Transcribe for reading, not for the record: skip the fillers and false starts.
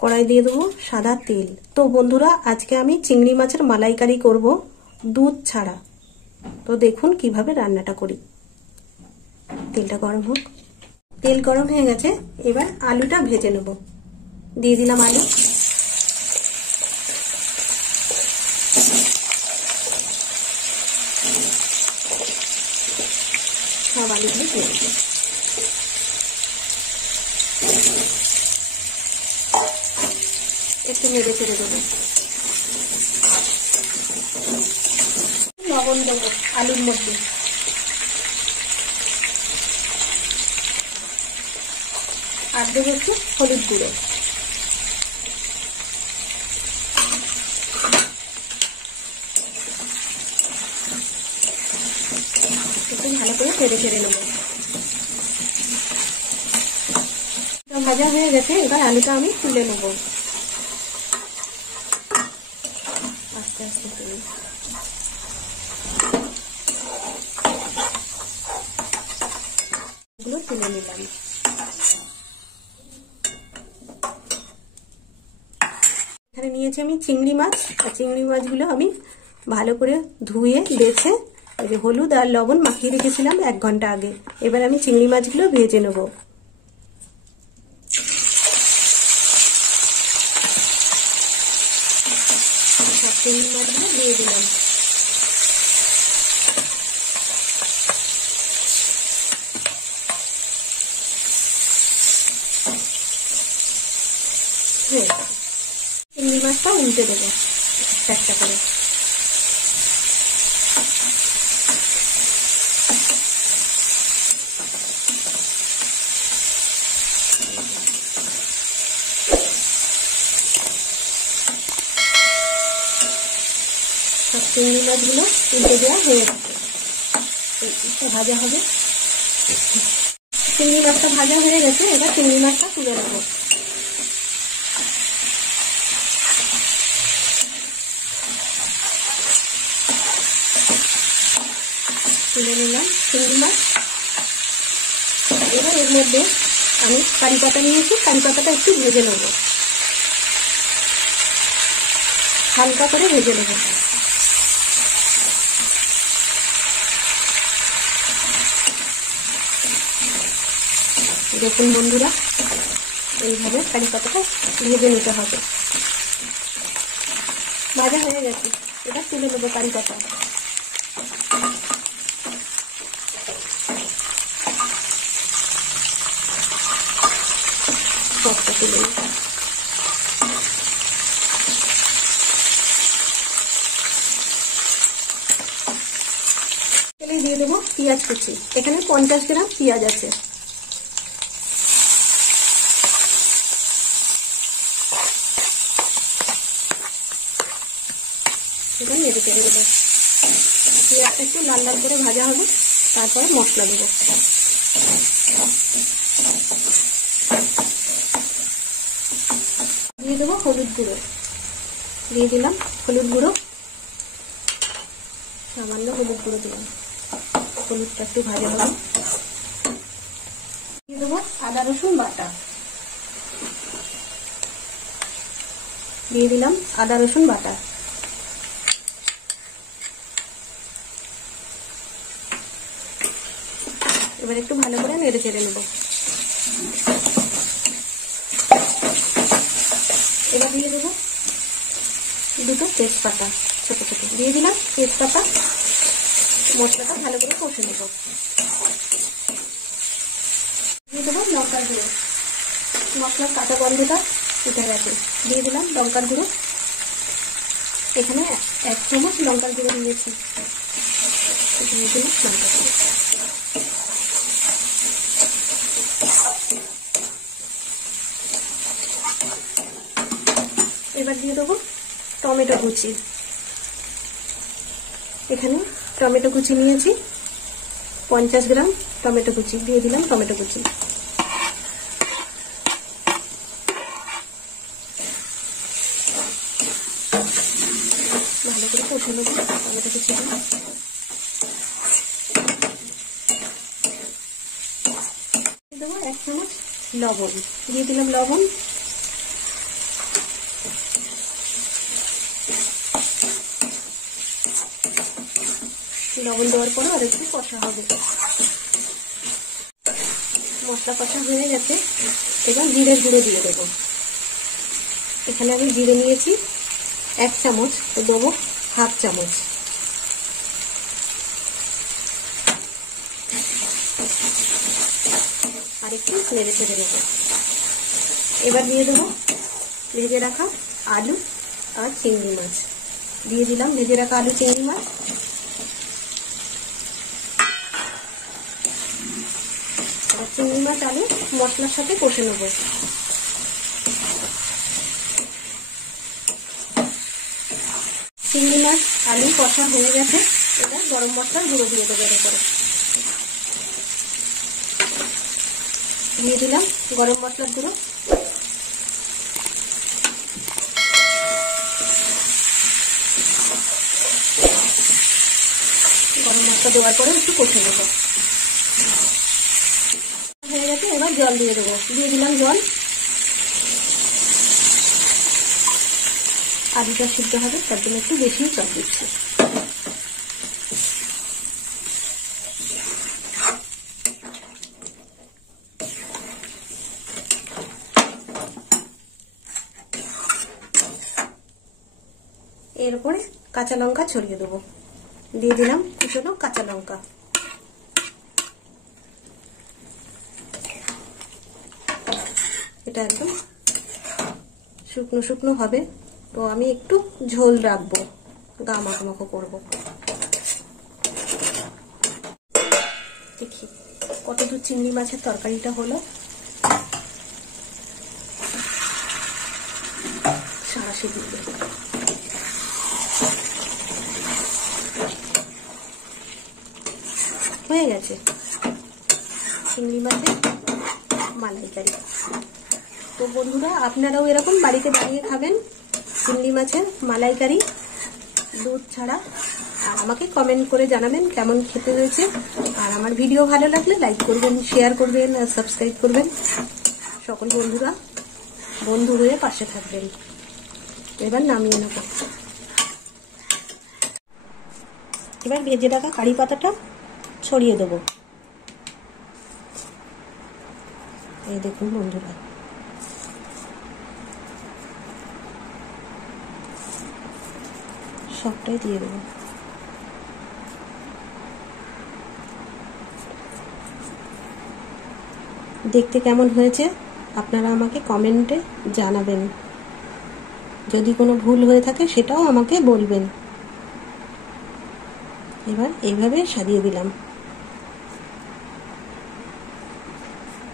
কড়াই দিয়ে দেবো সাদা তেল। তো বন্ধুরা, আজকে আমি চিংড়ি মাছের মালাইকারি করব দুধ ছাড়া। তো দেখুন কিভাবে রান্নাটা করি। তেলটা গরম হোক। তেল গরম হয়ে গেছে, এবার আলুটা ভেজে নেব। দিয়ে দিলাম আলু। সব আলুগুলো ভেজে দেব। একটু নেড়ে চেড়ে দেবো। লবণ দেবো আলুর মধ্যে। আর দেবো একটু হলুদ গুঁড়ো। একটু ভালো করে নেড়ে চেড়ে নেবো। ভাজা হয়ে গেছে, এবার আলুটা আমি তুলে নেব। আস্তে আস্তে তুলে এগুলো তুলে নিলাম। এখানে নিয়েছি আমি চিংড়ি মাছ। আর চিংড়ি মাছগুলো আমি ভালো করে ধুয়ে বেছে হলুদ আর লবণ মাখিয়ে রেখেছিলাম 1 ঘন্টা আগে। এবার আমি চিংড়ি মাছগুলো ভেজে নেব। সব চিংড়ি মাছগুলো দিয়ে দিলাম। চিংড়ি মাছটা উল্টে দেবো একটা করে। সব চিংড়ি মাছগুলো উল্টে দেওয়া হয়ে গেছে, ভাজা হবে। চিংড়ি মাছটা ভাজা হয়ে গেছে, এবার চিংড়ি মাছটা তুলে নেবো। তুলে নিলাম চিংড়ি মাছ। এবার এর মধ্যে আমি কারি পাতা নিয়েছি, কারি পাতাটা একটু ভেজে নেব, হালকা করে ভেজে নেব। দেখুন বন্ধুরা, এইভাবে কারি পাতাটা ভেজে নিতে হবে। ভাজা হয়ে গেছে, এবার তুলে নেব কারি পাতা। সবটা তুলে দিয়ে দেবো পেঁয়াজ কুচি। এখানে 50 গ্রাম পেঁয়াজ আছে। এটা নেড়ে চেড়ে দেবো। পেঁয়াজটা একটু লাল লাল করে ভাজা হবে, তারপরে মশলা দেবো। দিয়ে দেবো হলুদ গুঁড়ো। দিয়ে দিলাম হলুদ গুঁড়ো, সামান্য হলুদ গুঁড়ো দিলাম। হলুদটা একটু ভাজা হবে। দিয়ে দেবো আদা রসুন বাটা। দিয়ে দিলাম আদা রসুন বাটা। এবার একটু ভালো করে নেড়ে চেড়ে নেব। এবার দিয়ে দেবো 2টো তেজপাতা, ছোট ছোট দিয়ে দিলাম তেজপাতা। মশলাটা ভালো করে কষে নেব। দিয়ে দেবো লঙ্কার গুঁড়ো। মশলার কাঁচা গন্ধটা উঠে গেছে। দিয়ে দিলাম লঙ্কার গুঁড়ো। এখানে 1 চামচ লঙ্কার গুঁড়ো দিয়েছি। দিয়ে দিলাম লঙ্কার গুঁড়ো। এবার দিয়ে দেবো টমেটো কুচি। এখানে টমেটো কুচি নিয়েছি 50 গ্রাম টমেটো কুচি। দিয়ে দিলাম টমেটো কুচি। ভালো করে কষে নেব টমেটো কুচি। দেবো 1 চামচ লবণ। দিয়ে দিলাম লবণ। লবণ দেওয়ার পরে আর একটু কষা হবে। মশলা কষা হয়ে গেছে, এবার জিরের গুঁড়ো দিয়ে দেবো। এখানে আমি জিরে নিয়েছি 1 চামচ, তো দেবো 1/2 চামচ। আর একটু নেড়ে ছেড়ে নেবো। এবার দিয়ে দেবো ভেজে রাখা আলু আর চিংড়ি মাছ। দিয়ে দিলাম ভেজে রাখা আলু চিংড়ি মাছ। এবার চিংড়ি মাছ আলু মশলার সাথে কষে নেব। চিংড়ি মাছ আলু কষা হয়ে গেছে, এবার গরম মশলার গুঁড়ো দিয়ে দেবো। এরপরে দিয়ে দিলাম গরম মশলার গুঁড়ো। গরম মশলা দেওয়ার পরে একটু কষে নেবো। হয়ে গেছে, এবার জল দিয়ে দেবো। দিয়ে দিলাম জল। আলুটা সিদ্ধ হবে, তার জন্য একটু বেশি জল দিচ্ছি। এরপরে কাঁচা লঙ্কা ছড়িয়ে দেবো। দিয়ে দিলাম কুচনো কাঁচা লঙ্কা। এটা একদম শুকনো শুকনো হবে, তো আমি একটু ঝোল রাখবো, গা মাখো করবো। দেখি কতদূর চিংড়ি মাছের তরকারিটা হলো। সাঁড়াশি দিয়ে হয়ে গেছে চিংড়ি মাছের মালাইকারি। তো বন্ধুরা, আপনারাও এরকম বাড়িতে বানিয়ে খাবেন চিংড়ি মাছের মালাইকারি দুধ ছাড়া। আর আমাকে কমেন্ট করে জানাবেন কেমন খেতে হয়েছে। আর আমার ভিডিও ভালো লাগলে লাইক করবেন, শেয়ার করবেন আর সাবস্ক্রাইব করবেন। সকল বন্ধুরা বন্ধু হয়ে পাশে থাকবেন। এবার নামিয়ে নেব। এবার ভেজে রাখা কারি পাতাটা ছড়িয়ে দেব। এই দেখুন বন্ধুরা, সবটাই দিয়ে দেবো। দেখতে কেমন হয়েছে আপনারা আমাকে কমেন্টে জানাবেন। যদি কোনো ভুল হয়ে থাকে সেটাও আমাকে বলবেন। এবার এইভাবে সাজিয়ে দিলাম।